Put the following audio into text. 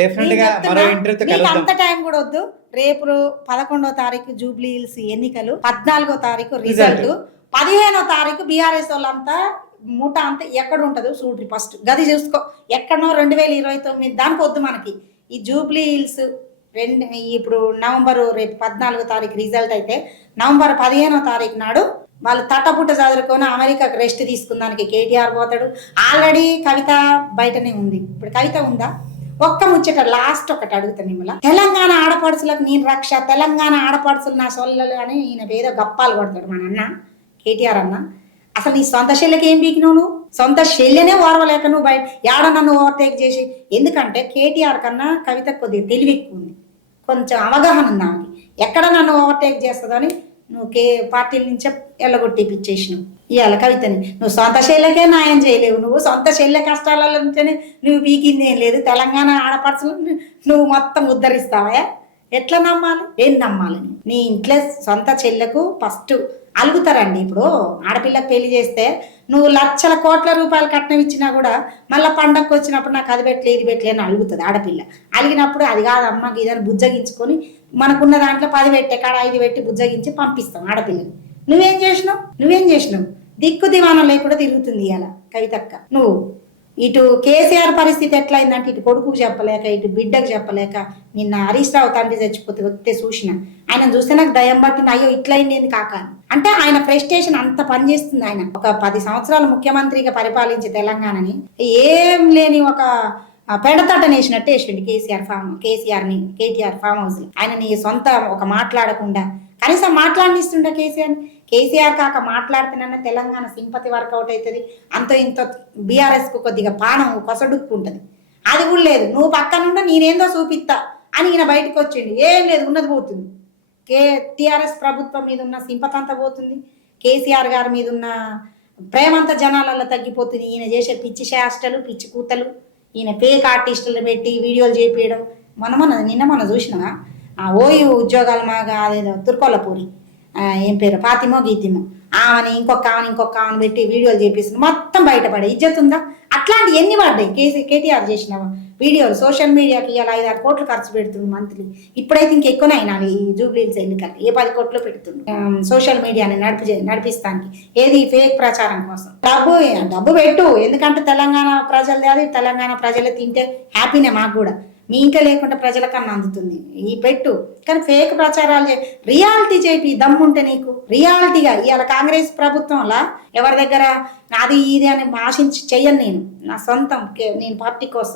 Definite నేను గా మరో చెప్తున్నా, ఇంటర్వ్యూతో మీకు కలుద్దాం. అంత టైం కూడా వద్దు. రేపు 11వ తారీఖు జూబ్లీ హిల్స్ ఎన్నికలు, 14వ తారీఖు రిజల్ట్. రిజల్ట్, 15వ తారీఖు బీఆర్ఎస్ వాళ్ళంతా మూట అంతా ఎక్కడ ఉంటుందో చూడ్రి ఫస్ట్ గది చూసుకో. ఎక్కడనో 2029 దానికి వద్దు మనకి. ఈ జూబ్లీ హిల్స్ ఇప్పుడు రేపు 14వ తారీఖు రిజల్ట్ అయితే నవంబర్ 15వ తారీఖు నాడు వాళ్ళు తట్టపుట్ట చదువుకొని అమెరికాకు రెస్ట్ తీసుకుందానికి కేటీఆర్ పోతాడు. ఆల్రెడీ కవిత బయటనే ఉంది. ఇప్పుడు కవిత ఉందా? ఒక్క ముచ్చట లాస్ట్ ఒకటి అడుగుతాను మిమ్మల్ని. తెలంగాణ ఆడపడుచులకు నేను రక్ష, తెలంగాణ ఆడపడుచులు నా సొల్లలు అని ఈయన ఏదో గప్పాలు కొడతాడు మన అన్న కేటీఆర్ అన్న. అసలు నీ సొంత శల్యకి ఏం బీకినావు నువ్వు? సొంత శల్యనే ఓర్వలేక నువ్వు బయట ఏడ నన్ను ఓవర్టేక్ చేసి. ఎందుకంటే కేటీఆర్ కన్నా కవిత కొద్దిగా తెలివి ఎక్కువ ఉంది, కొంచెం అవగాహన ఉంది ఆమెకి. ఎక్కడ నన్ను ఓవర్టేక్ చేస్తుందని నువ్వు పార్టీల నుంచే ఎల్లగొట్టిపిచ్చేసినావు ఇవాళ కవితని. నువ్వు సొంత శైలకే న్యాయం చేయలేవు. నువ్వు సొంత శైల్య కష్టాల నుంచే నువ్వు పీకింది ఏం లేదు. తెలంగాణ ఆడపడుచులు నువ్వు మొత్తం ఉద్ధరిస్తావా? ఎట్లా నమ్మాలి? ఏం నమ్మాలి? నీ ఇంట్లో సొంత చెల్లెకు ఫస్ట్ అలుగుతారండి. ఇప్పుడు ఆడపిల్లకు పెళ్లి చేస్తే నువ్వు లక్షల కోట్ల రూపాయలు కట్నం ఇచ్చినా కూడా మళ్ళీ పండగకు వచ్చినప్పుడు నాకు అది పెట్టలే ఇది పెట్టలే అని అలుగుతుంది ఆడపిల్ల. అలిగినప్పుడు అది కాదు అమ్మకి ఇదని బుజ్జగించుకొని మనకున్న దాంట్లో 10 పెట్టే కాడ 5 పెట్టి బుజ్జగించి పంపిస్తాం ఆడపిల్లని. నువ్వేం చేసినావు? దిక్కు దివానం లేకుండా తిరుగుతుంది ఇవాళ కవితక్క. నువ్వు ఇటు కేసీఆర్ పరిస్థితి ఎట్లయిందంటే ఇటు కొడుకుకు చెప్పలేక ఇటు బిడ్డకు చెప్పలేక, నిన్న హరీష్ రావు తండ్రి చచ్చిపోతే వస్తే చూసిన ఆయన చూస్తే నాకు దయం పట్టింది. అయ్యో ఇట్లయింది కాక అంటే ఆయన ఫ్రస్ట్రేషన్ అంత పనిచేస్తుంది. ఆయన ఒక 10 సంవత్సరాలు ముఖ్యమంత్రిగా పరిపాలించే తెలంగాణని ఏం లేని ఒక పెడతటనేసినట్టు వేసిండు కేటీఆర్ ఫామ్ హౌస్. ఆయన నీ సొంత ఒక మాట్లాడకుండా కనీసం మాట్లాడిస్తుండే కేసీఆర్ కాక మాట్లాడుతున్నా తెలంగాణ సింపతి వర్కౌట్ అవుతుంది. అంతో ఇంత బీఆర్ఎస్కు కొద్దిగా పానం కొసడుక్కుంటుంది. అది కూడా లేదు. నువ్వు పక్కనుండా నేనేందో చూపిస్తా అని ఈయన బయటకు వచ్చిండు. ఏం లేదు, ఉన్నది పోతుంది. టీఆర్ఎస్ ప్రభుత్వం మీద ఉన్న సింపతి అంతా పోతుంది. కేసీఆర్ గారి మీద ఉన్న ప్రేమంతా జనాలలో తగ్గిపోతుంది. ఈయన చేసే పిచ్చి చేష్టలు పిచ్చి కూతలు, ఈయన ఫేక్ ఆర్టిస్టులు పెట్టి వీడియోలు చేపించడం. నిన్న మొన్న చూసినా ఓయూ ఉద్యోగాలు మాగా అదేదో తుర్కొల్లపూరి ఏం పేరు ఫాతిమో గీతిమో ఆమెని ఇంకొక ఆమెని పెట్టి వీడియోలు చేపిస్తుంది. మొత్తం బయటపడే ఇజ్జత్ ఉందా? అట్లాంటి ఎన్ని పడ్డాయి కేటీఆర్ చేసిన వీడియోలు. సోషల్ మీడియాకి ఇవాళ 5-6 కోట్లు ఖర్చు పెడుతుంది మంత్లీ. ఇప్పుడైతే ఇంకెక్కువనే అయినా ఈ జూబ్లీ హిల్స్ ఎన్నికలు 10 కోట్లు పెడుతుంది సోషల్ మీడియాని నడిపిస్తానికి. ఏది ఫేక్ ప్రచారం కోసం. డబ్బు పెట్టు. ఎందుకంటే తెలంగాణ ప్రజలది, అది తెలంగాణ ప్రజలే తింటే హ్యాపీనే మాకు కూడా. మీ ఇంట్లో లేకుండా ప్రజలకన్నా అందుతుంది. ఈ పెట్టు, కానీ ఫేక్ ప్రచారాలు రియాలిటీ చేపి దమ్ముంటే నీకు రియాలిటీగా. ఇవాళ కాంగ్రెస్ ప్రభుత్వంలో ఎవరి దగ్గర అది ఇది అని ఆశించి చెయ్యను నేను. నా సొంతం నేను పార్టీ కోసం